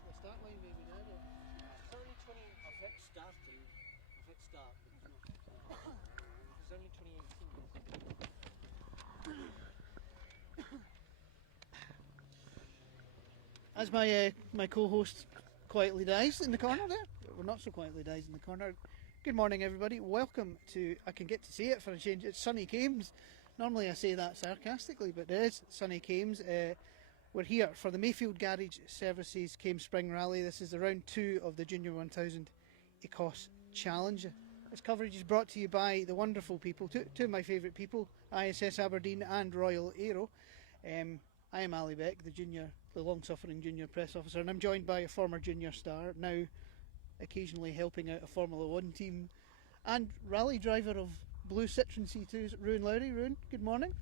at the start line maybe now. It's only 20. I've hit start too. I've hit start, but it's not. It's only 2018. As my co-host quietly dies in the corner there, well, not so quietly dies in the corner. Good morning, everybody. Welcome to, I can get to say it for a change, it's sunny Kames. Normally I say that sarcastically, but it is sunny Kames. We're here for the Mayfield Garage Services Kames Spring Rally. This is the round 2 of the Junior 1000 Ecos Challenge. This coverage is brought to you by the wonderful people, two of my favourite people, ISS Aberdeen and Royal Aero. I am Ali Beck, the long-suffering junior press officer, and I'm joined by a former junior star, now occasionally helping out a Formula 1 team, and rally driver of Blue Citroen C2s, Ruan Lowry. Ruan, good morning.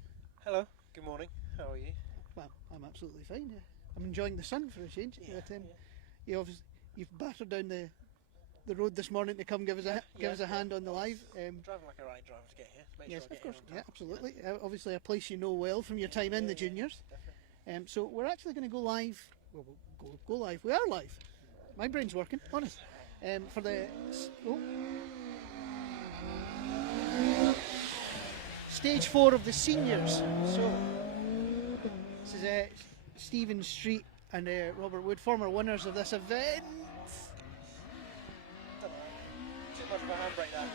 Hello, good morning. How are you? Well, I'm absolutely fine. Yeah. I'm enjoying the sun for a change. Yeah, You've battered down the road this morning to come give us a hand on the live. Driving like a right driver to get here. Make Yes, sure I of get course. here on Yeah, time. absolutely. Obviously, a place you know well from your time in the juniors. Definitely. So we're actually going to go live. Well, we'll go live. We are live. My brain's working, honest. For the stage 4 of the seniors. So this is Stephen Street and Robert Wood, former winners of this event. Too much of a handbrake there.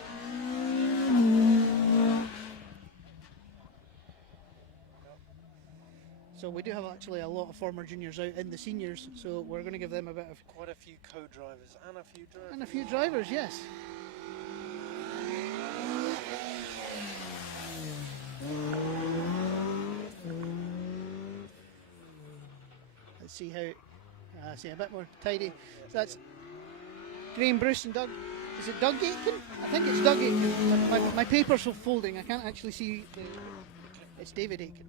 So we do have actually a lot of former juniors out in the seniors, so we're going to give them a bit of... Quite a few co-drivers and a few drivers. And a few drivers, yes. Let's see how... see, a bit more tidy. So that's Graham Bruce and Doug... Is it Doug Aitken? I think it's Doug Aitken. My paper's so folding, I can't actually see... it's David Aitken.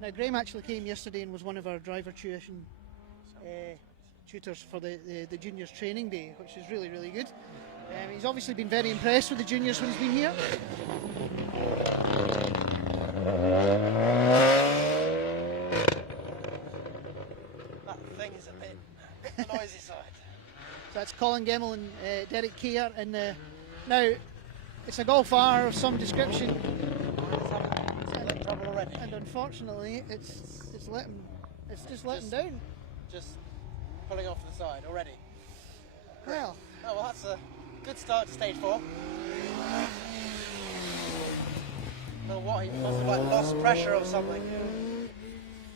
Now Graham actually came yesterday and was one of our driver tuition tutors for the juniors training day, which is really, really good. He's obviously been very impressed with the juniors when he's been here. That thing is a bit noisy side. So that's Colin Gemmell and Derek Keir in the... Now, it's a Golf R of some description. Trouble already. And unfortunately, it's just let him down. Just pulling off to the side already. Well, Oh well, that's a good start to stage 4. Know what, he must have lost pressure or something.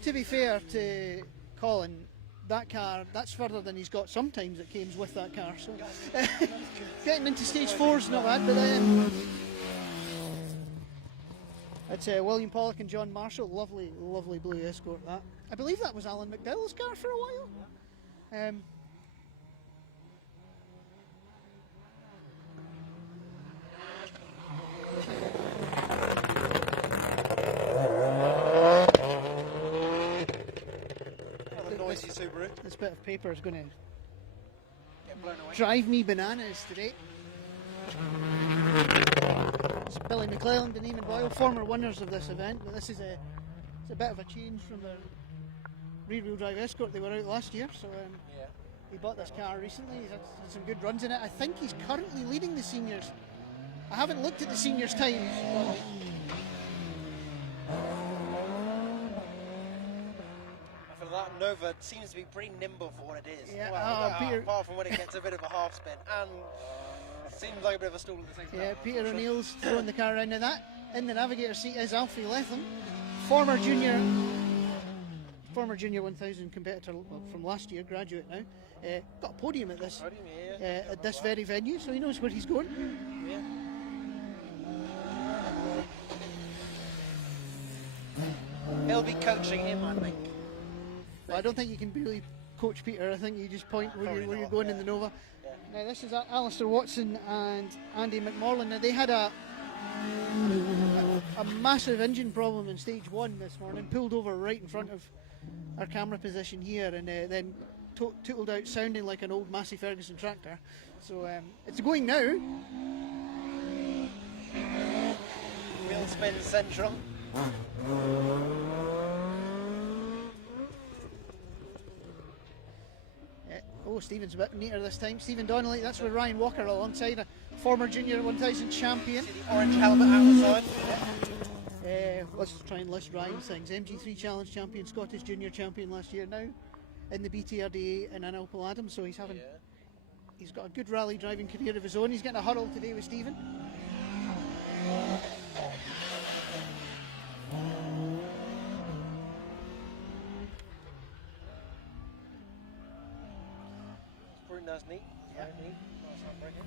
to be fair to Colin, that car, that's further than he's got sometimes at Kames with that car. So getting into stage 4 is not bad, but then it's William Pollock and John Marshall. Lovely, lovely blue Escort. That, I believe that was Alan McDowell's car for a while. Noisy Subaru. This bit of paper is going to Get blown away. drive me bananas today. It's Billy McClelland and Eamon Boyle, former winners of this event, but this is it's a bit of a change from the rear-wheel drive Escort they were out last year. So Yeah. he bought this car recently. He's had some good runs in it. I think he's currently leading the seniors. I haven't looked at the seniors' times. But For that Nova seems to be pretty nimble for what it is. Yeah, Well, Peter- apart from when it gets a bit of a half spin and seems like a bit of a stall at the same time. yeah, Peter O'Neill's throwing the car around. Now that in the navigator seat is Alfie Letham, former junior 1000 competitor from last year, graduate now. Got a podium at this Podium, yeah. at this very venue, so he knows where he's going. Yeah. He'll be coaching him, I think. But I don't think you can really coach Peter. I think you just point where Probably you're not, going yeah. in the Nova. Yeah. Now this is Alistair Watson and Andy McMorland. Now they had a massive engine problem in stage 1 this morning, pulled over right in front of our camera position here, and then tootled out sounding like an old Massey Ferguson tractor. So it's going now. Wheel spin central. Oh, Stephen's a bit neater this time. Stephen Donnelly, that's with Ryan Walker alongside a former Junior 1000 champion. See the orange helmet out the side. Let's try and list Ryan's things. MG3 Challenge champion, Scottish Junior champion last year, now in the BTRDA in an Opel Adam, so he's having. He's got a good rally driving career of his own. He's getting a huddle today with Stephen. Sprint, that's neat. Yeah. Very neat. Nice handbraking.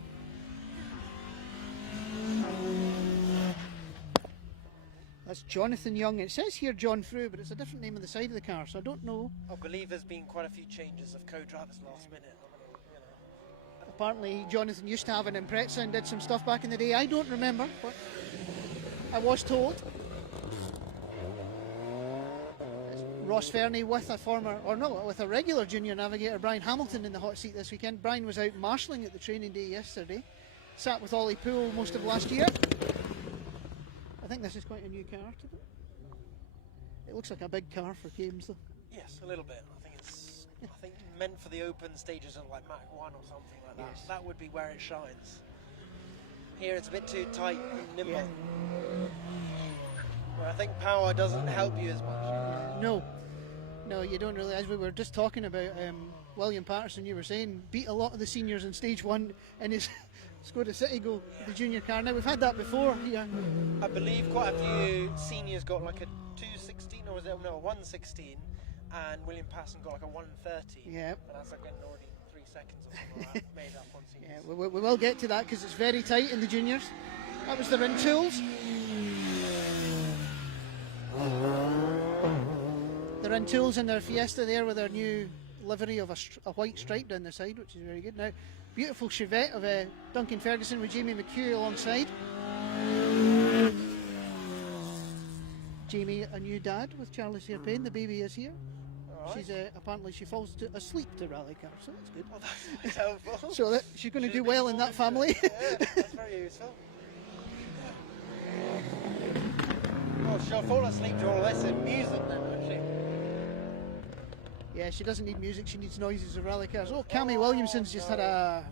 That's Jonathan Young. It says here John Frew, but it's a different name on the side of the car, so I don't know. I believe there's been quite a few changes of co-drivers last minute. Apparently Jonathan used to have an Impreza and did some stuff back in the day. I don't remember, but I was told. It's Ross Fernie with with a regular junior navigator, Brian Hamilton, in the hot seat this weekend. Brian was out marshalling at the training day yesterday. Sat with Ollie Poole most of last year. I think this is quite a new car to them. It looks like a big car for Kames though. Yes, a little bit. I think meant for the open stages of like Mach 1 or something like that. Yes. That would be where it shines. Here it's a bit too tight and nimble. Yeah. Where I think power doesn't help you as much. No, you don't really. As we were just talking about, William Patterson, you were saying, beat a lot of the seniors in stage 1 in his Skoda Citigo, the junior car. Now we've had that before here. I believe quite a few seniors got like a 216 or was it no, a 116, and William Patterson got like a 130. Yeah. And that's like already 3 seconds or something like that made up on seniors. Yeah, we will get to that because it's very tight in the juniors. That was the Rentools. The Rentools in their Fiesta there with their new livery of a white stripe down the side, which is very good. Now, beautiful Chevette of Duncan Ferguson with Jamie McHugh alongside. Jamie, a new dad with Charlie Serpain. The baby is here. Right. She's apparently she falls asleep to rally cars, so that's good. Oh, that's helpful. So she's going to do well in that family. Yeah, that's very useful. Oh, she'll fall asleep to all this in music then, won't she? Yeah, she doesn't need music, she needs noises of rally cars. Oh, Cammy Williamson's just had a...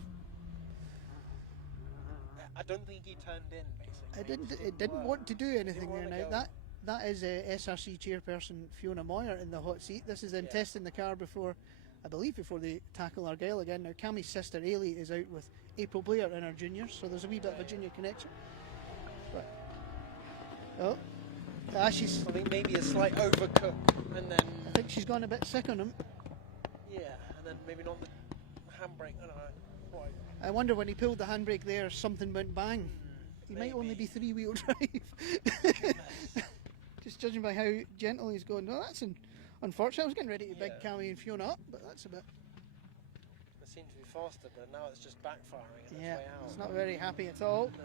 I don't think he turned in, basically. It didn't want to do anything there wanna now. go. That is SRC chairperson Fiona Moyer in the hot seat. This is in testing the car before they tackle Argyll again. Now, Cammy's sister Ailey is out with April Blair in her juniors, so there's a wee bit of a junior connection. She's... I think maybe a slight overcook, and then... I think she's gone a bit sick on him. Yeah, and then maybe not the handbrake, I don't know. Quite. I wonder when he pulled the handbrake there, something went bang. He might only be 3-wheel drive. Just judging by how gentle he's going. Well, that's unfortunate. I was getting ready to big Cammy and Fiona up, but that's a bit... It seemed to be faster, but now it's just backfiring on its Yeah, way out. it's not very happy at all. No.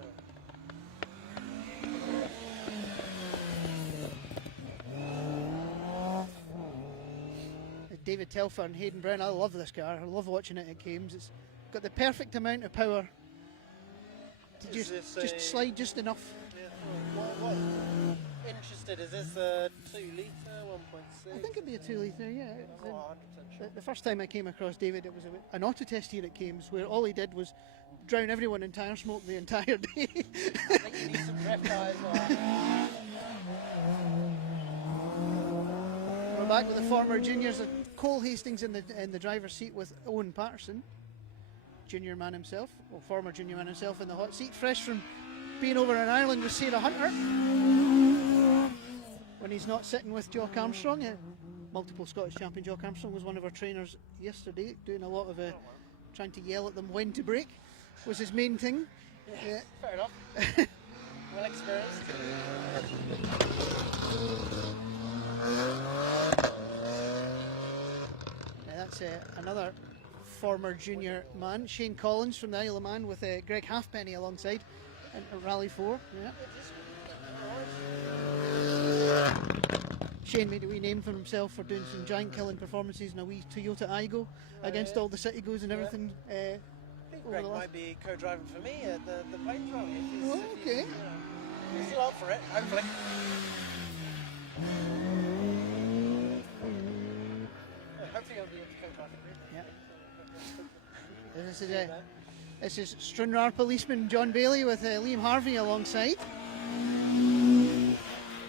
David Telfer and Hayden Brown. I love this car. I love watching it at Kames. It's got the perfect amount of power to just slide just enough. Yeah. What? Interested, is this a 2 litre, 1.6? I think it'd be a 2 litre, yeah. I'm not 100% sure. The first time I came across David, it was an auto test here at Kames where all he did was drown everyone in tyre smoke the entire day. I think you need some drift tyres or that. We're back with the former juniors. Cole Hastings in the driver's seat with Owen Patterson, junior man himself, former junior man himself in the hot seat, fresh from being over in Ireland with Sarah Hunter. When he's not sitting with Jock Armstrong, multiple Scottish champion Jock Armstrong was one of our trainers yesterday, doing a lot of trying to yell at them when to brake was his main thing. Yeah, fair enough. Well experienced. That's another former junior man, Shane Collins from the Isle of Man with Greg Halfpenny alongside in Rally 4. Yeah. Shane made a wee name for himself for doing some giant killing performances in a wee Toyota Aygo against all the Citigos and everything. I think Greg might be co-driving for me at the Plains Rally. Okay. He's still up for it, hopefully. Hopefully I'll be able to co-drive for me. Yeah. This is Stranraer policeman John Bailey with Liam Harvey alongside.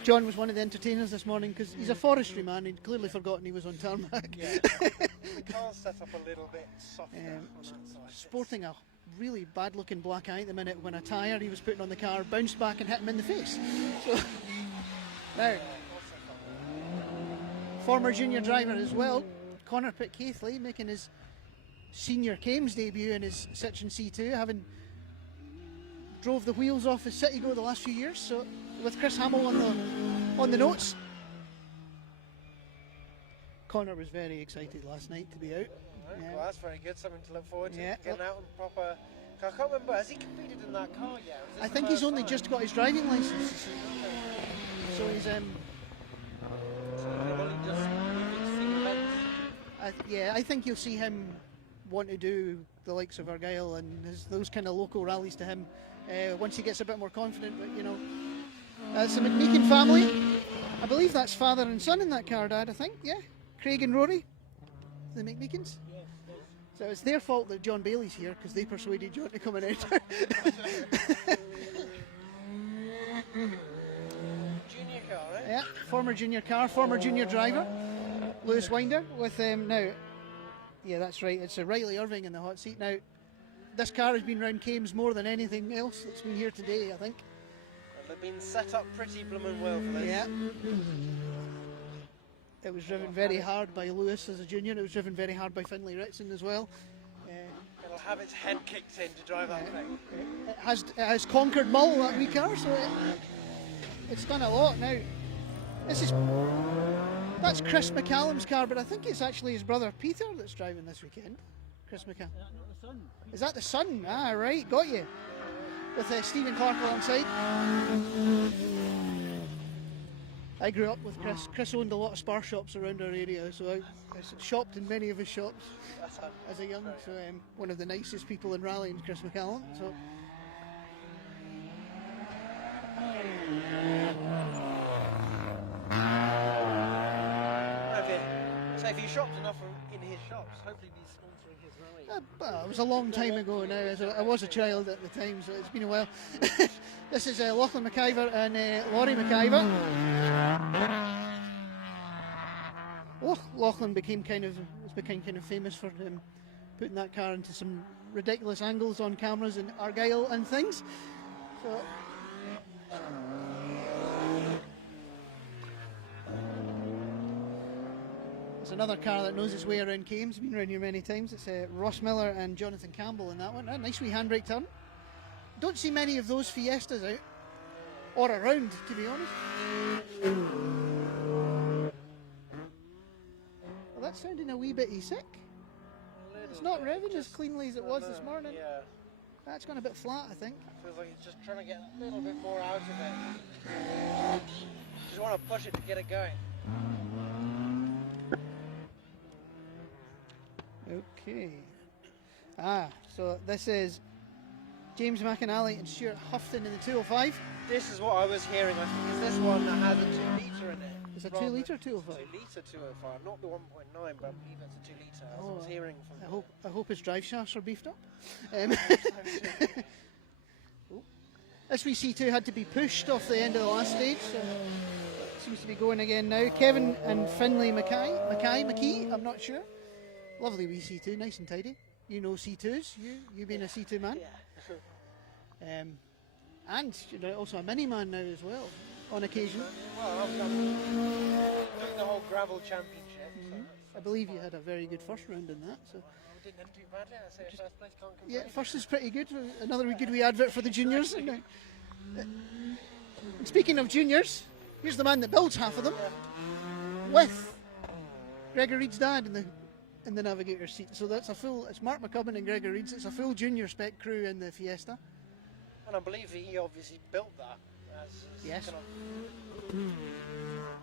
John was one of the entertainers this morning because he's a forestry man. He'd clearly forgotten he was on tarmac. Yeah. The car's set up a little bit softer on that side. Sporting a really bad looking black eye at the minute when a tyre he was putting on the car bounced back and hit him in the face. So, now, former junior driver as well, Connor Pitcaithley, making his senior Kames debut in his Citroen C2, having drove the wheels off his Citigo the last few years. So, with Chris Hamill on the notes. Connor was very excited last night to be out. Well, that's very good. Something to look forward to. Yeah. Getting out in proper. I can't remember. Has he competed in that car yet? I think he's only just got his driving licence. So he's I think you'll see him want to do the likes of Argyll and those kind of local rallies to him once he gets a bit more confident. But you know, it's the McMeekin family. I believe that's father and son in that car, Dad. I think, yeah. Craig and Rory, the McMeekins. So it's their fault that John Bailey's here because they persuaded John to come and enter. Junior car, right? Yeah, former junior car, former junior driver, Lewis Winder with now. Yeah, that's right. It's Riley Irving in the hot seat now. This car has been round Kames more than anything else that's been here today, I think. Well, they've been set up pretty blooming well for this. Yeah. It was driven very hard by Lewis as a junior. It was driven very hard by Finlay Ritson as well. It'll have its head kicked in to drive that thing. It has conquered Mull, that wee car, so it's done a lot now. That's Chris McCallum's car, but I think it's actually his brother Peter that's driving this weekend. Chris McCallum. Is that the son? Ah, right, got you. With Stephen Clark alongside. I grew up with Chris. Chris owned a lot of spar shops around our area, so I shopped in many of his shops as a young. So one of the nicest people in rallying, Chris McCallum. So. So if you shopped enough in his shops, hopefully be sponsoring his rally. Well, it was a long time ago now. I was a child at the time, so it's been a while. This is Lachlan McIver and Laurie McIver. Lachlan became kind of famous for putting that car into some ridiculous angles on cameras in Argyll and things. So. It's another car that knows its way around Kames, been around here many times. It's Ross Miller and Jonathan Campbell in that one. A nice wee handbrake turn. Don't see many of those Fiestas out, or around, to be honest. Well, that's sounding a wee bit sick. It's not revving as cleanly as it was this morning. Yeah. That's gone a bit flat, I think. Feels like it's just trying to get a little bit more out of it. Just want to push it to get it going. Okay. So this is James McAnally and Stuart Houghton in the 205. This is what I was hearing. I think it's this one that has a 2 litre in it. It's a 2 litre 205. 2 litre 205, not the 1.9, but I believe it's a 2 litre. As I was hearing from. I hope his drive shafts are beefed up. This wee C2 had to be pushed off the end of the last stage, so it seems to be going again now. Kevin and Finlay McKee, I'm not sure. Lovely wee C2, nice and tidy. You know C2s, you being a C2 man. Yeah. And you're also a mini man now as well, on occasion. Well, I've doing the whole gravel championship. Mm-hmm. I believe you had a very good first round in that. So. We didn't do badly. I say first place, can't complain. Yeah, first is pretty good. Another good wee advert for the juniors. And speaking of juniors, here's the man that builds half of them, with Gregor Reed's dad in the navigator seat. So that's it's Mark McCubbin and Gregor Reed's. It's a full junior spec crew in the Fiesta. And I believe he obviously built that. Yes.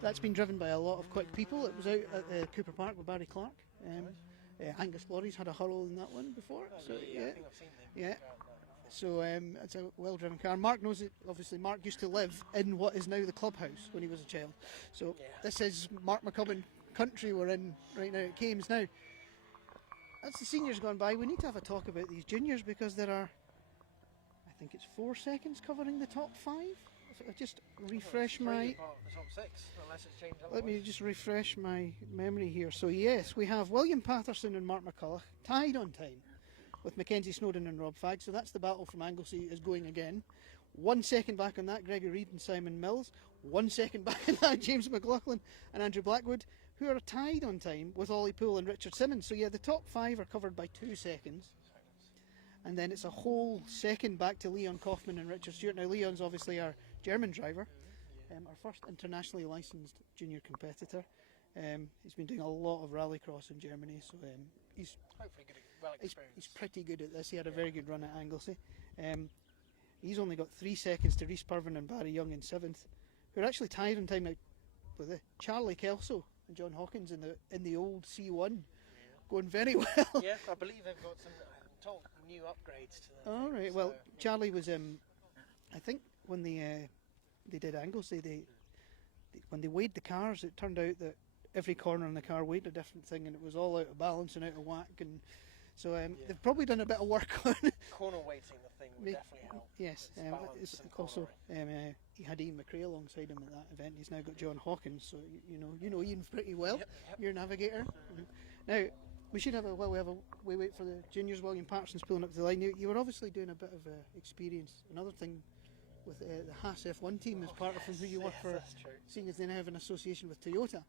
That's been driven by a lot of quick people. It was out at Cooper Park with Barry Clark. Angus Lorry's had a hurl in that one before. So yeah, I think I've seen them. Yeah. So it's a well-driven car. Mark knows it. Obviously, Mark used to live in what is now the clubhouse when he was a child. So this is Mark McCubbin country we're in right now at Kames. Now, that's the seniors gone by. We need to have a talk about these juniors because there are, I think it's 4 seconds covering the top 5. If I just refresh my. Part of the top 6, unless it's changed. Let me just refresh my memory here. So yes, we have William Patterson and Mark McCulloch tied on time with Mackenzie Snowden and Rob Fagg. So that's the battle from Anglesey is going again. 1 second back on that, Gregor Reid and Simon Mills. 1 second back on that, James McLaughlin and Andrew Blackwood, who are tied on time with Ollie Poole and Richard Simmons. So yeah, the top 5 are covered by 2 seconds. And then it's a whole second back to Leon Kaufman and Richard Stewart. Now Leon's obviously our German driver, our first internationally licensed junior competitor. He's been doing a lot of rallycross in Germany, so he's hopefully good, well experienced. He's pretty good at this. He had a very good run at Anglesey. He's only got 3 seconds to Rhys Purven and Barry Young in 7th, who are actually tied on time now with Charlie Kelso and John Hawkins in the old C1, going very well. Yeah, I believe they've got some, I'm told, new upgrades to them. All right. Well, Charlie was, I think, when they did Anglesey, when they weighed the cars, it turned out that every corner in the car weighed a different thing, and it was all out of balance and out of whack. And so they've probably done a bit of work on corner weighting. The thing would definitely help. Yes, it's also he had Ian McRae alongside him at that event. He's now got John Hawkins, so you know Ian pretty well. Yep. Your navigator. Now we should have we wait for the juniors. William Patterson's pulling up to the line. You were obviously doing a bit of experience. Another thing with the Haas F1 team as part of who you work for, seeing as they now have an association with Toyota.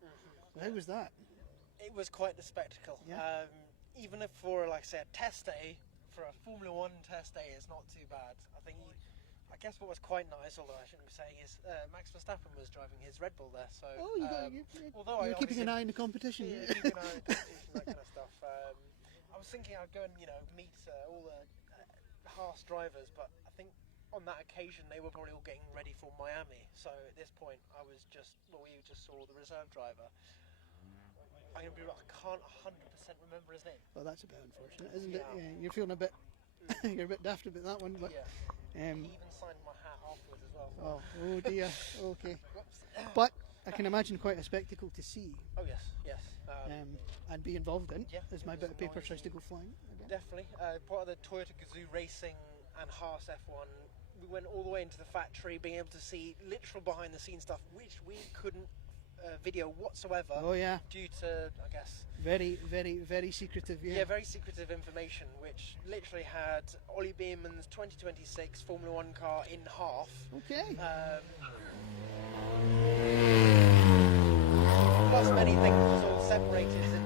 So how was that? It was quite the spectacle. Yeah. Even if for, like I said, test day, for a Formula 1 test day, it's not too bad. I guess what was quite nice, although I shouldn't be saying, is Max Verstappen was driving his Red Bull there. So, you're keeping an eye on the competition. Yeah, keeping an eye on the competition, that kind of stuff. I was thinking I'd go and meet all the Haas drivers, but I think on that occasion they were probably all getting ready for Miami. So at this point, we just saw the reserve driver. I can't 100% remember his name. Well, that's a bit unfortunate, isn't it? Yeah, you're feeling a bit, you're a bit daft about that one, but. He even signed my hat afterwards as well. Oh dear. Okay. But I can imagine quite a spectacle to see. Oh yes. And be involved in. Yeah, as my bit of paper tries to go flying again. Definitely. Part of the Toyota Gazoo Racing and Haas F1. We went all the way into the factory, being able to see literal behind the scenes stuff, which we couldn't video whatsoever. Oh yeah. Due to, I guess, very, very, very secretive. Yeah, very secretive information, which literally had Ollie Beeman's 2026 Formula 1 car in half. Okay. Plus many things was all separated, and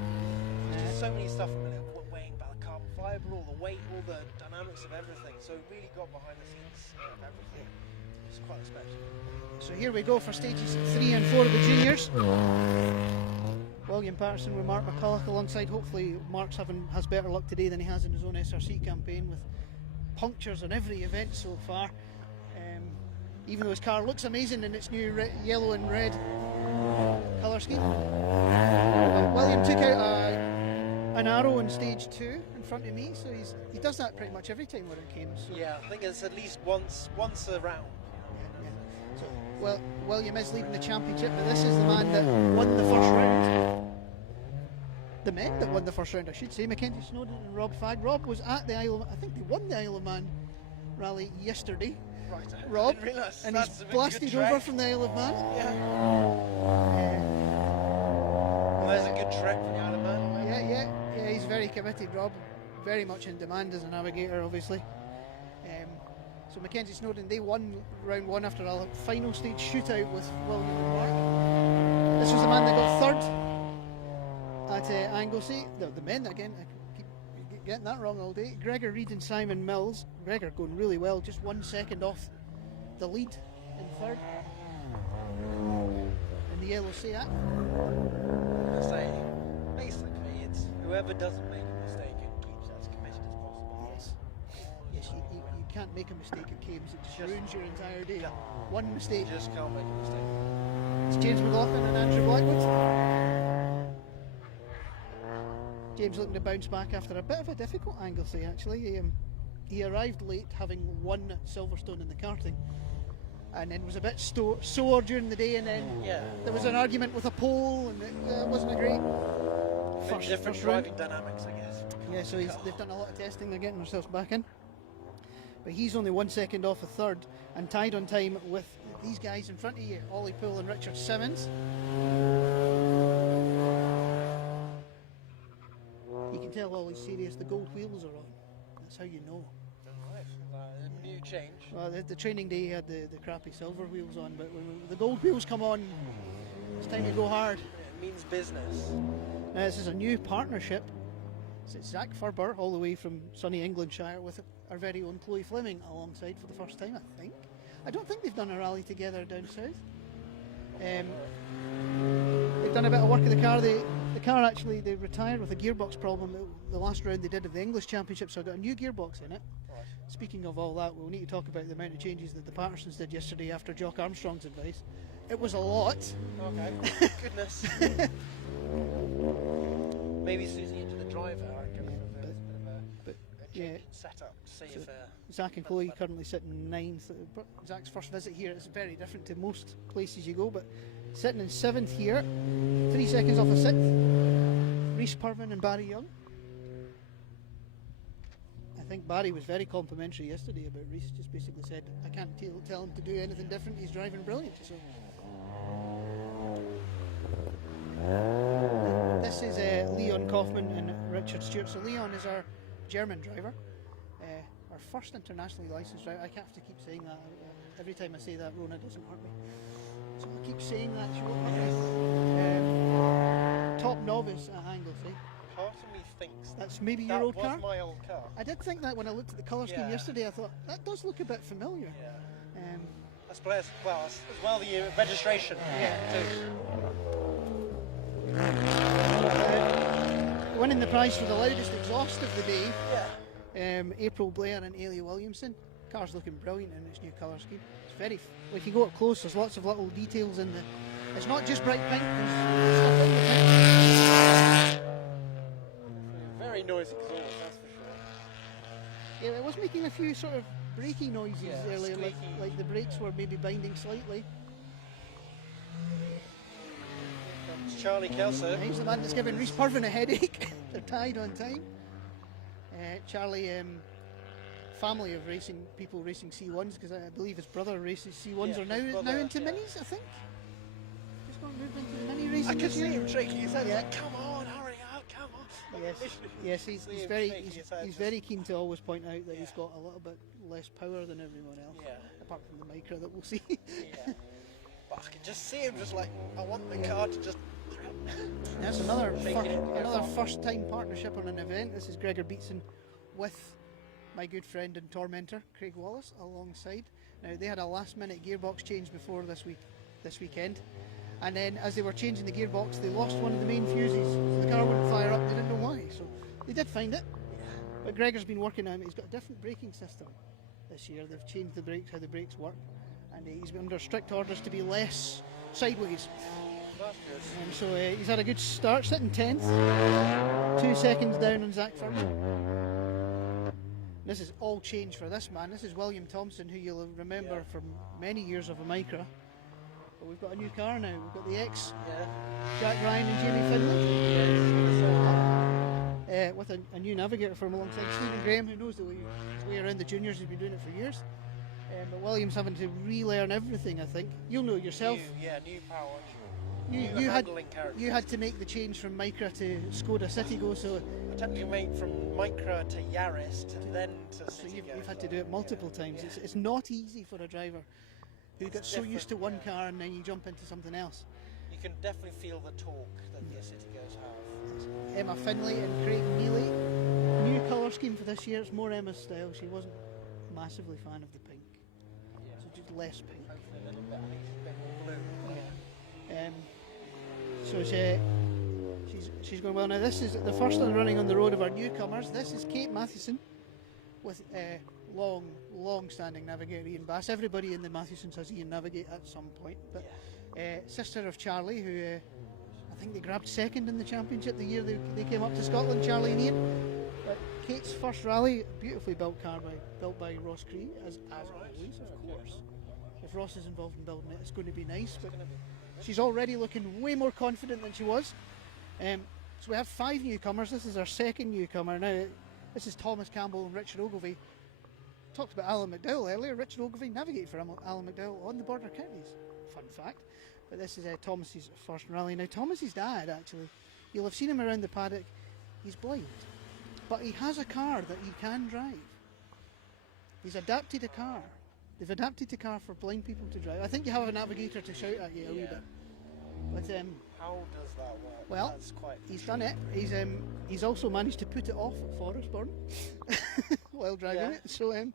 just so many stuff from it, weighing about the carbon fibre, all the weight, all the dynamics of everything. So it really got behind the scenes of everything. It's quite a spectacle. So here we go for stages 3 and 4 of the juniors. William Patterson with Mark McCulloch alongside. Hopefully Mark's has better luck today than he has in his own SRC campaign, with punctures on every event so far. Even though his car looks amazing in its new yellow and red colour scheme. William took out an arrow in stage 2 in front of me, so he does that pretty much every time we're in Kames. So. Yeah, I think it's at least once a round. So, well, William is leading the championship, but this is the man that won the first round. The men that won the first round, I should say. Mackenzie Snowden and Rob Fagg. Rob was at the Isle of Man. I think they won the Isle of Man rally yesterday. Right, Rob, I didn't realise. and he's blasted over from the Isle of Man. Yeah. Well, there's a good trek from the Isle of Man. Yeah, he's very committed, Rob. Very much in demand as a navigator, obviously. So Mackenzie Snowden, they won round 1 after a final stage shootout with William and Mark. This was the man that got 3rd at Anglesey. The men again, I keep getting that wrong all day. Gregor Reid and Simon Mills. Gregor going really well, just 1 second off the lead in 3rd. In the yellow Seat. I say, basically, it's whoever doesn't make a mistake and keeps as committed as possible. Yes, you can't make a mistake at Kames. It just ruins your entire day. One mistake. You just can't make a mistake. It's James McLaughlin and Andrew Blackwood. James looking to bounce back after a bit of a difficult Anglesey, actually. He arrived late, having won at Silverstone in the karting, and then was a bit sore during the day, and then there was an argument with a pole, and it wasn't a great different driving dynamics, I guess. Yeah, so they've done a lot of testing. They're getting themselves back in. But he's only 1 second off a third and tied on time with these guys in front of you, Ollie Poole and Richard Simmons. You can tell Ollie's serious. The gold wheels are on. That's how you know. Alright, a new change. Well, the training day he had the crappy silver wheels on, but when the gold wheels come on, it's time to go hard. It means business. Now this is a new partnership. It's Zach Ferber all the way from sunny Englandshire with our very own Chloe Fleming alongside for the first time, I think. I don't think they've done a rally together down south. They've done a bit of work in the car. The car actually, they retired with a gearbox problem the last round they did of the English Championship, so I got a new gearbox in it. Right. Speaking of all that, we'll need to talk about the amount of changes that the Pattersons did yesterday after Jock Armstrong's advice. It was a lot. Okay, goodness. Maybe Susie into the driver, I reckon, if there's a bit of a change in setup to see if... Zach and Chloe currently sitting ninth. Zach's first visit here is very different to most places you go, but sitting in 7th here, 3 seconds off of 6th. Rhys Purvin and Barry Young. I think Barry was very complimentary yesterday about Rhys, just basically said, I can't tell him to do anything different, he's driving brilliant. So. This is Leon Kaufman and Richard Stewart. So Leon is our German driver, our first internationally licensed driver. I have to keep saying that. Every time I say that, Rona doesn't hurt me. So I keep saying that. She won't hurt me. Top novice at Anglesey. Part of me thinks that's maybe your old car? That was my old car. I did think that when I looked at the colour scheme yesterday. I thought, that does look a bit familiar. Yeah. As well the registration. Yeah. Winning the prize for the loudest exhaust of the day. Yeah. April Blair and Ailey Williamson. Car's looking brilliant in its new colour scheme. It's very. If you go up close, there's lots of little details in the. It's not just bright pink. There's stuff in the pink. Very noisy exhaust, that's for sure. Yeah, it was making a few sort of braking noises earlier, like the brakes were maybe binding slightly. It's Charlie Kelso. He's the man that's giving Rhys Purvin a headache. They're tied on time. Charlie, family of people racing C1s, because I believe his brother races C1s are now into minis, I think. Just got moved into the mini racing. I could see him shaking his head like, come on, hurry up, come on. Yes, he's very keen to always point out that he's got a little bit less power than everyone else, apart from the Micra that we'll see. But I can just see him just like, I want the car to just... That's another first time partnership on an event. This is Gregor Beatson with my good friend and tormentor Craig Wallace alongside. Now they had a last minute gearbox change before this weekend, and then as they were changing the gearbox they lost one of the main fuses, so the car wouldn't fire up. They didn't know why, so they did find it. But Gregor's been working on it. He's got a different braking system this year. They've changed the brakes, how the brakes work, and he's been under strict orders to be less sideways. That's good. So he's had a good start, sitting 10th, 2 seconds down on Zach Ferber. This is all change for this man. This is William Thompson, who you'll remember from many years of a Micra. But we've got a new car now. We've got the ex Jack Ryan and Jamie Finlay. With a new navigator from alongside Stephen Graham, who knows the way around the juniors. He's been doing it for years. But William's having to relearn everything, I think. You'll know yourself. New power. You had to make the change from Micra to Skoda Citigo, so I technically made from Micra to Yaris to then to Citigo. So you've had to do it multiple times. It's not easy for a driver who gets so used to one car and then you jump into something else. You can definitely feel the torque that the Citigos have. Emma Finlay and Craig Neely. New colour scheme for this year. It's more Emma's style. She wasn't massively fan of the pink, so just less pink. Hopefully a little bit more blue. So she's going well. Now this is the first one running on the road of our newcomers. This is Kate Matheson with long-standing navigator Ian Bass. Everybody in the Mathesons has Ian navigate at some point. But sister of Charlie, who I think they grabbed second in the championship the year they came up to Scotland. Charlie and Ian. But Kate's first rally, beautifully built car built by Ross Cree, as always, of course. If Ross is involved in building it, it's going to be nice. But she's already looking way more confident than she was. So we have 5 newcomers. This is our second newcomer. Now, this is Thomas Campbell and Richard Ogilvie. Talked about Alan McDowell earlier. Richard Ogilvie navigated for Alan McDowell on the Border Counties. Fun fact. But this is Thomas's first rally. Now, Thomas's dad, actually, you'll have seen him around the paddock. He's blind, but he has a car that he can drive. He's adapted a car. They've adapted the car for blind people to drive. I think you have a navigator to shout at you a wee bit. But how does that work? well, That's quite he's done it. He's also managed to put it off at Forestburn while driving it. So I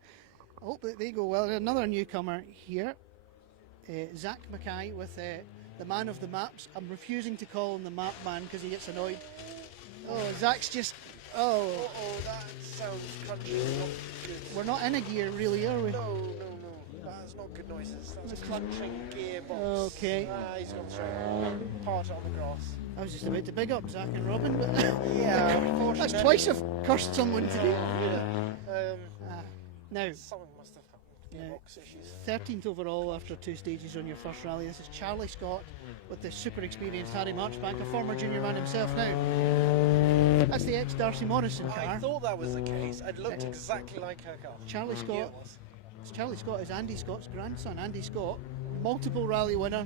hope that they go well. Another newcomer here, Zach Mackay with the man of the maps. I'm refusing to call him the map man because he gets annoyed. Oh, Zach's just. Oh. that sounds crunchy. We're not in a gear, really, are we? No. That's not good noises. That's a crunching gearbox. Okay. He's gone straight. Part on the grass. I was just about to big up Zach and Robin, but that's unfortunately. twice I've cursed someone today. Now, Something must have happened. Gearbox issues. 13th overall after 2 stages on your first rally. This is Charlie Scott with the super experienced Harry Marchbank, a former junior man himself now. That's the ex-Darcy Morrison car. I thought that was the case. It looked exactly like her car. Charlie Yeah, Scott. it was. Charlie Scott is Andy Scott's grandson. Andy Scott, multiple rally winner,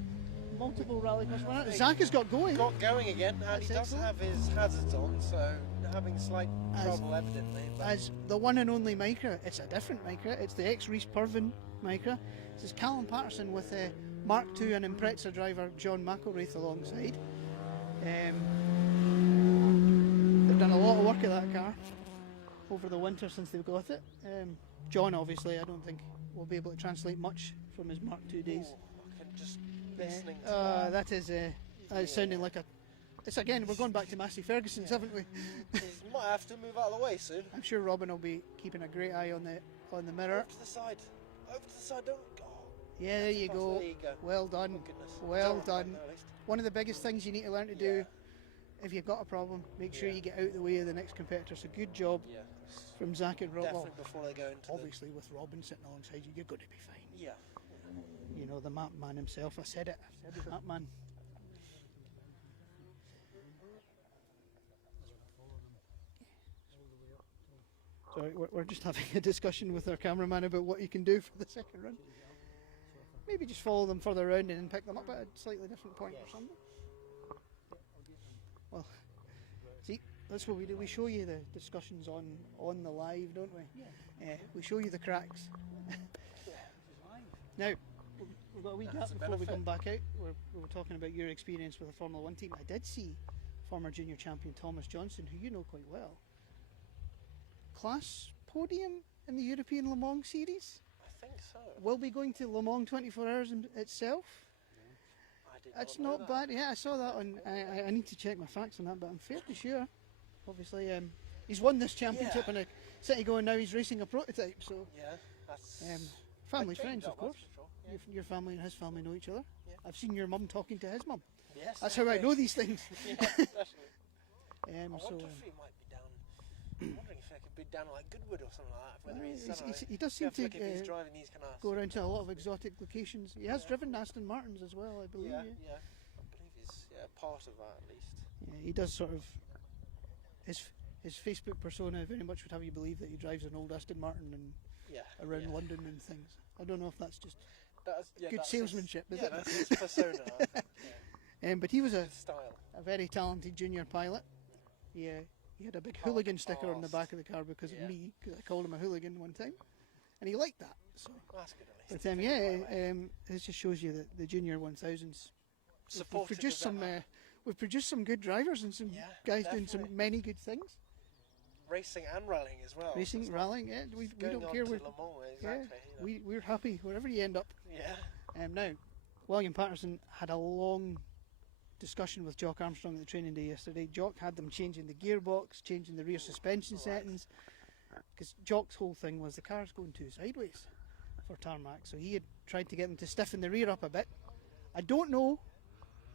multiple rally cross winner. Zach has got going. Got going again, and That's he does excellent. have his hazards on, so having slight trouble evidently. But As the one and only Micra, it's a different Micra. It's the ex-Reese Purvin Micra. This is Callum Patterson with Mark II and Impreza driver John McElwraith alongside. They've done a lot of work at that car over the winter since they've got it. John, obviously, I don't think will be able to translate much from his Mark II days. I can just listening to That is that's sounding like a. It's again, we're going back to Massey Ferguson's, haven't we? he might have to move out of the way soon. I'm sure Robin will be keeping a great eye on the mirror. Over to the side. Over to the side. Don't go. Yeah, there you go. There you go. Well done. Oh, goodness. Well Don't done. know, at least. One of the biggest things you need to learn to do if you've got a problem, make sure you get out of the way of the next competitor. So good job Yeah. from Zach and Rob. Definitely before they go into Obviously, with Robin sitting alongside you, you're going to be fine. the... Yeah. You know, the map man himself. I said it. I said the map man. Sorry, we're just having a discussion with our cameraman about what you can do for the second run. Maybe just follow them further around and then pick them up at a slightly different point or something. Well, see, that's what we do. We show you the discussions on the live, don't we? Yeah. We show you the cracks. Now, we've got a wee gap before we come back out. We were talking about your experience with the Formula 1 team. I did see former junior champion Thomas Johnson, who you know quite well. Class podium in the European Le Mans series. I think so. Will be going to Le Mans 24 Hours itself. I did That's know not that. bad. Yeah, I saw that on. I need to check my facts on that, but I'm fairly sure. Obviously, he's won this championship in a city going now. He's racing a prototype, so Yeah, that's... family a dream friends, job, of course. that's for sure. Yeah. Your family and his family know each other. Yeah. I've seen your mum talking to his mum. Yes, That's how I know these things. Yeah, definitely. So, I wonder if he might be down. I'm wondering if he could be down like Goodwood or something like that. Whether he's, I don't know. he does seem to If he's driving these kind of... go around to a lot of exotic locations. He has driven Aston Martins as well, I believe. Yeah, yeah. I believe he's part of that at least. Yeah, he does sort of. His Facebook persona very much would have you believe that he drives an old Aston Martin and Yeah. around yeah. London and things. I don't know if that's just That's good salesmanship, his, is yeah, it? that's his persona. I think, yeah. But he was a His style. very talented junior pilot. He had a big Hard hooligan sticker on the pass. back of the car because Yeah. of me, because I called him a hooligan one time, and he liked that. So, That's good at least. but it just shows you that the junior 1000s. We've Supportive produced of that. we've produced some good drivers and some Yeah, guys doing definitely. some many good things. Racing and rallying as well. Racing, It's not rallying, yeah, we going don't on care. to We're, Le Mans, yeah, exactly. you know. we're happy wherever you end up. Yeah. Now, William Patterson had a long discussion with Jock Armstrong at the training day yesterday. Jock had them changing the gearbox, changing the rear suspension settings, because Jock's whole thing was the car's going too sideways for tarmac, so he had tried to get them to stiffen the rear up a bit. I don't know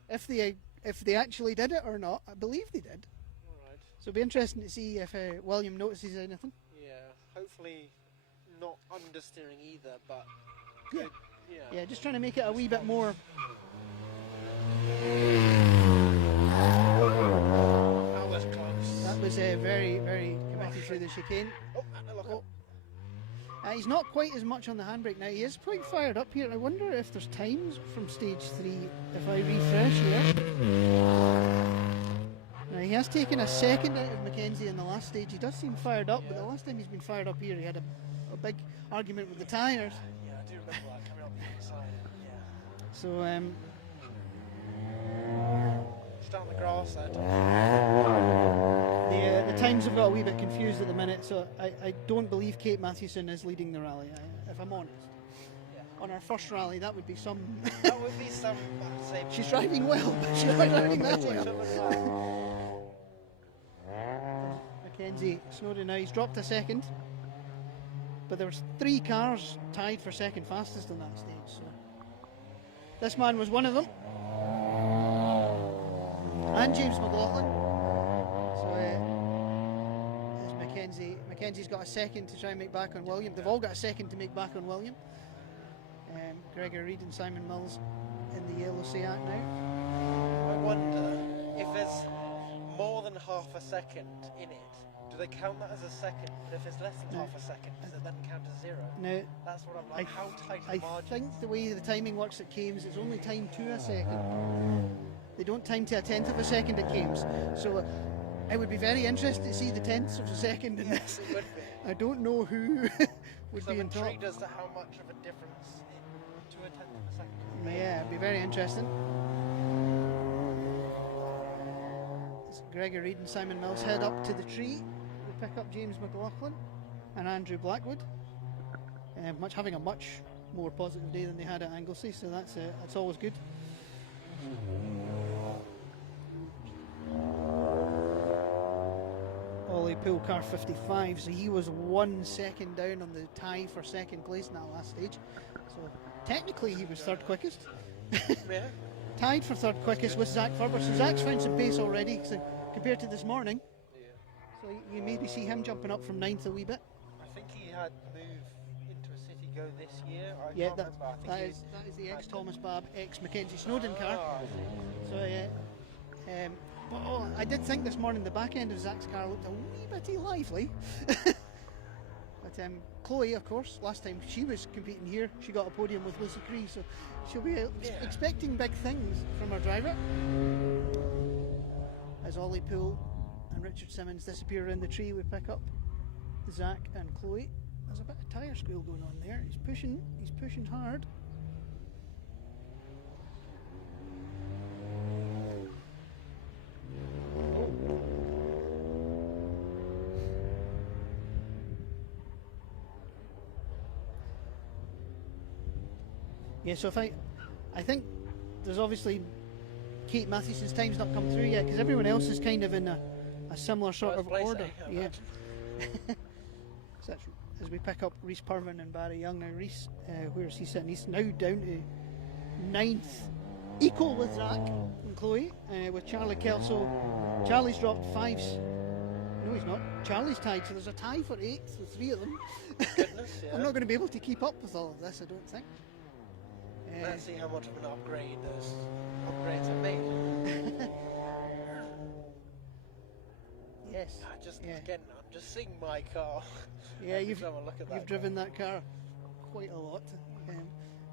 if they actually did it or not. I believe they did. Alright. So it'll be interesting to see if William notices anything. Yeah. Hopefully not understeering either, but Yeah. good, Yeah, just trying to make it a wee bit more. Oh, that's very, very committed through the chicane. Oh, and a look up. He's not quite as much on the handbrake now. He is quite fired up here. I wonder if there's times from stage 3 if I refresh here. Now he has taken a second out of Mackenzie in the last stage. He does seem fired up, but the last time he's been fired up here, he had a big argument with the tyres. Yeah, I do remember that coming up the inside. Yeah. So Just down the grass there. the times have got a wee bit confused at the minute, so I don't believe Kate Mathewson is leading the rally, if I'm honest. Yeah. On our first rally, that would be some... That would be some, I'd say... She's driving well, but she's not driving that well. Mackenzie Snowden now, he's dropped a second, but there was 3 cars tied for second fastest on that stage, so this man was one of them, and James McLaughlin. So Mackenzie's got a second to try and make back on William. They've all got a second to make back on William. Gregor Reid and Simon Mills in the yellow Seat now. I wonder if there's more than half a second in it, do they count that as a second? But if it's less than half a second, does it then count as 0? No, That's what I'm like. How tight are the I margins? think the way the timing works at Kames, it's only timed to a second. They don't time to a tenth of a second at Kames. So I would be very interested to see the tenths of a second in this. It would be. I don't know who would So be in top. intrigued as to how much of a difference to a tenth of a second. Yeah, it'd be very interesting. As Gregor Reid and Simon Mills head up to the tree. We pick up James McLaughlin and Andrew Blackwood. Having a much more positive day than they had at Anglesey, so that's always good. Ollie Poole car 55, so he was 1 second down on the tie for second place in that last stage. So technically he was third quickest. Yeah. Tied for third quickest with Zach Ferber. So Zach's found some pace already, so compared to this morning. Yeah. So you maybe see him jumping up from 9th a wee bit. I think he had moved into a City Go this year. I Yeah, can't remember. I think that is the ex-Thomas Babb, ex-Mackenzie Snowden car. So but I did think this morning the back end of Zach's car looked a wee bitty lively. But Chloe, of course, last time she was competing here, she got a podium with Lucy Cree, so she'll be expecting big things from her driver. As Ollie Poole and Richard Simmons disappear around the tree, we pick up Zach and Chloe. There's a bit of tyre squeal going on there. He's pushing hard. Yeah, so if I think there's obviously Kate Mathewson's time's not come through yet because everyone else is kind of in a similar sort of order. Yeah. So that's, as we pick up Rhys Purvan and Barry Young now, Rhys, where's he sitting? He's now down to 9th, equal with Zach and Chloe, with Charlie Kelso. Charlie's dropped 5. No, he's not. Charlie's tied, so there's a tie for 8th, the 3 of them. Goodness, yeah. I'm not going to be able to keep up with all of this, I don't think. Let's see how much of an upgrade those upgrades have made. Yes. I'm just seeing my car. Yeah, you've look at that driven that car quite a lot.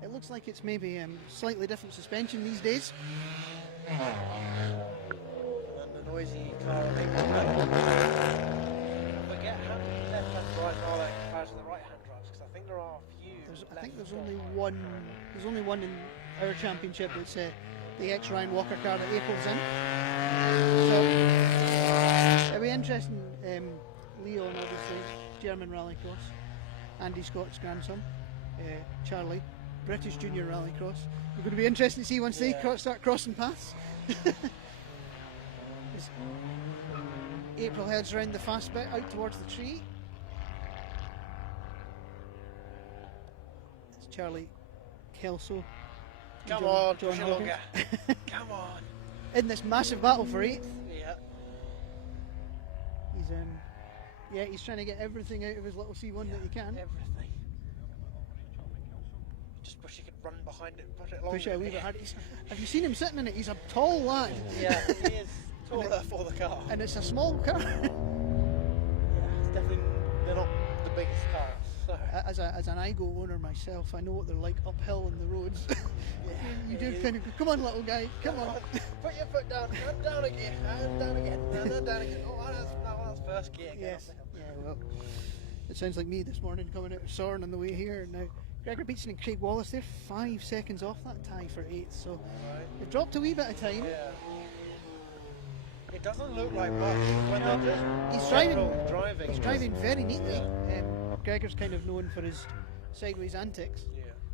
It looks like it's maybe slightly different suspension these days. And the noisy car. Forget how many left-hand drives are there compared to the right-hand drives, because I think there are a few. I think there's only one. There's only one in our championship. It's the ex-Ryan Walker car that April's in. So it'll be interesting. Leon, obviously, German rallycross. Andy Scott's grandson, Charlie, British junior rallycross. It's going to be interesting to see once they start crossing paths. April heads around the fast bit out towards the tree. It's Charlie Kelso. Come John on, push it Hawkins. longer. Come on. In this massive battle for 8th. Yeah. He's trying to get everything out of his little C1 that he can. Everything. Just wish he could run behind it, push it longer. Push it a wee bit harder. Have you seen him sitting in it? He's a tall lad. Yeah, he is taller for the car. And it's a small car. biggest cars. So. As an Igo owner myself, I know what they're like uphill in the roads. you do kind of go, come on, little guy, come on. Put your foot down, and down again, and down again, and then down again. Oh, that's first gear. Yes. Yeah, well, it sounds like me this morning coming out of Soren on the way here. Now, Gregor Beatson and Craig Wallace, they're 5 seconds off that tie for 8th, so they've dropped a wee bit of time. Yeah. It doesn't look like much when they're just driving. He's driving very neatly. Gregor's kind of known for his sideways antics.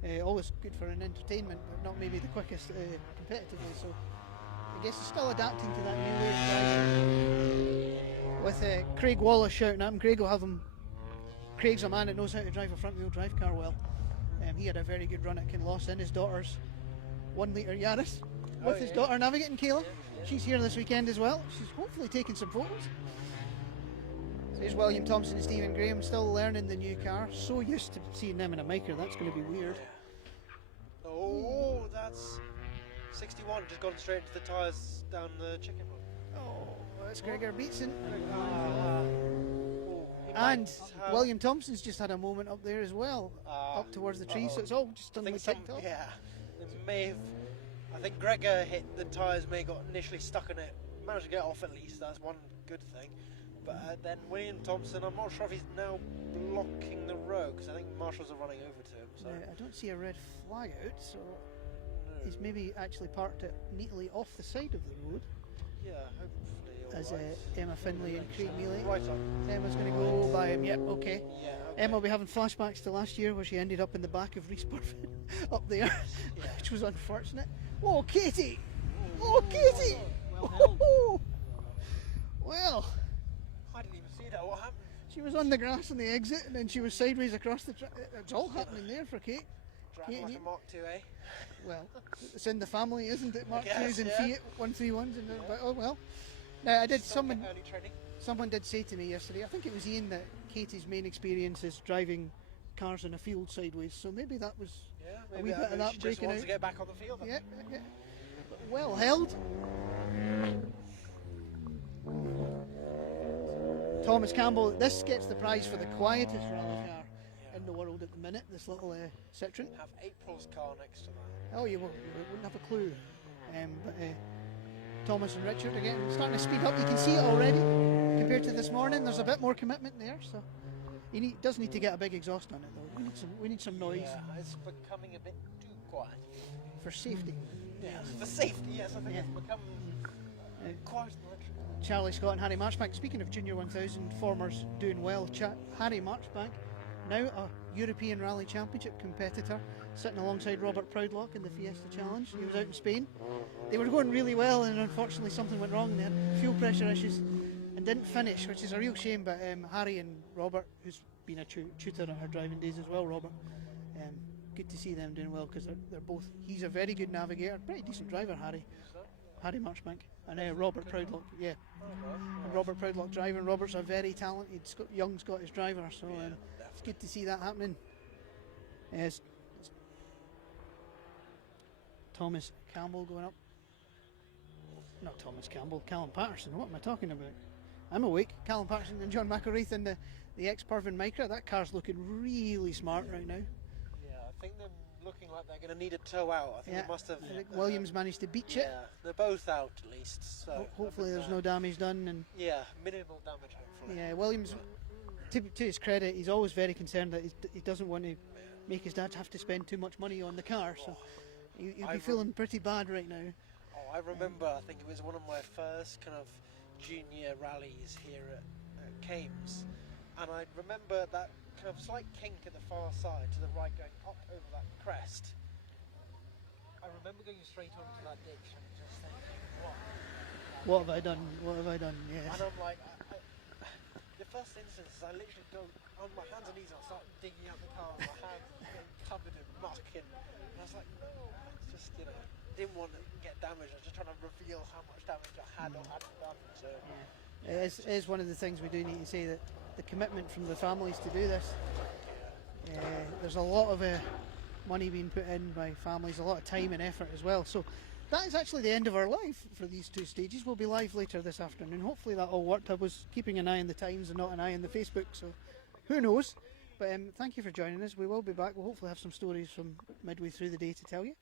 Yeah. Always good for an entertainment, but not maybe the quickest competitively. So I guess he's still adapting to that new way of driving. With Craig Wallace shouting at him, Craig's a man that knows how to drive a front-wheel drive car well. He had a very good run at Kinloss in his daughter's 1 litre Yaris with his daughter navigating, Kayla. Yeah. She's here this weekend as well. She's hopefully taking some photos. There's William Thompson and Stephen Graham still learning the new car. So used to seeing them in a micro, that's going to be weird. Oh, that's 61, just gone straight into the tyres down the chicken run. Oh, that's Gregor Beatson. And William Thompson's just had a moment up there as well, up towards the tree, so it's all just suddenly ticked off. Yeah, it may have, I think Gregor hit the tyres, may have got initially stuck in it, managed to get off at least, that's one good thing. But then William Thompson, I'm not sure if he's now blocking the road, because I think marshals are running over to him. So I don't see a red flag out, so he's maybe actually parked it neatly off the side of the road. Yeah, hopefully. As Emma Finlay and Craig Mealy. Right on. Emma's going to go by him. Yep, okay. Yeah, okay. Emma will be having flashbacks to last year where she ended up in the back of Reese Burford up there, which was unfortunate. Oh, Katie! Oh, Katie! Well, well, I didn't even see that. What happened? she was on the grass on the exit, and then she was sideways across the track. It's all happening there for Kate. Driving like a Mark II, eh? Well, it's in the family, isn't it? Mark IIs and yeah. Fiat 131s, but oh well. Now I did. Someone did say to me yesterday. I think it was Ian that Katie's main experience is driving cars in a field sideways. So maybe that was a wee bit of that she breaking just wants out. to get back on the field. Yeah. Well held. Thomas Campbell. This gets the prize for the quietest rally car in the world at the minute. This little Citroen. Have April's car next to that. Oh, you wouldn't have a clue. But Thomas and Richard are starting to speed up. You can see it already compared to this morning. There's a bit more commitment there, so he does need to get a big exhaust on it though. We need some noise. Yeah, it's becoming a bit too quiet. For safety. Yeah, for safety. Yes, I think it's become quite much. Charlie Scott and Harry Marchbank. Speaking of Junior 1000 formers doing well, Harry Marchbank, now a European Rally Championship competitor, sitting alongside Robert Proudlock in the Fiesta Challenge. He was out in Spain. They were going really well, and unfortunately something went wrong. They had fuel pressure issues and didn't finish, which is a real shame. But Harry and Robert, who's been a tutor at our driving days as well, Robert, good to see them doing well, because they're both. He's a very good navigator, pretty decent driver, Harry Marchbank, and Robert Proudlock. Yeah, and Robert Proudlock driving. Robert's a very talented young Scottish driver, so it's good to see that happening. Thomas Campbell going up. Not Thomas Campbell, Callum Patterson. What am I talking about? I'm awake. Callum Patterson and John McElraith in the ex-Purvin Micra. That car's looking really smart right now. Yeah, I think they're looking like they're going to need a tow out. I think they must have. I think Williams managed to beat it. Yeah, they're both out at least. So hopefully there's no damage done. And minimal damage hopefully. Yeah, Williams, to his credit, he's always very concerned that he doesn't want to make his dad have to spend too much money on the car. So he'll be feeling pretty bad right now. I remember, I think it was one of my first kind of junior rallies here at Kames, and I remember that kind of slight kink at the far side to the right going up over that crest. I remember going straight onto that ditch and just thinking, what have I done? What have I done? Yes. And I'm like, the first instance is I literally go on my hands and knees and I start digging out the car and my hands getting covered in muck, and I was like, no, it's just, didn't want to get damaged. I was just trying to reveal how much damage I had or hadn't done. So it is one of the things we do need to say, that the commitment from the families to do this. There's a lot of money being put in by families, a lot of time and effort as well. So that is actually the end of our live for these two stages. We'll be live later this afternoon. Hopefully that all worked. I was keeping an eye on the times and not an eye on the Facebook, so who knows. But thank you for joining us. We will be back. We'll hopefully have some stories from midway through the day to tell you.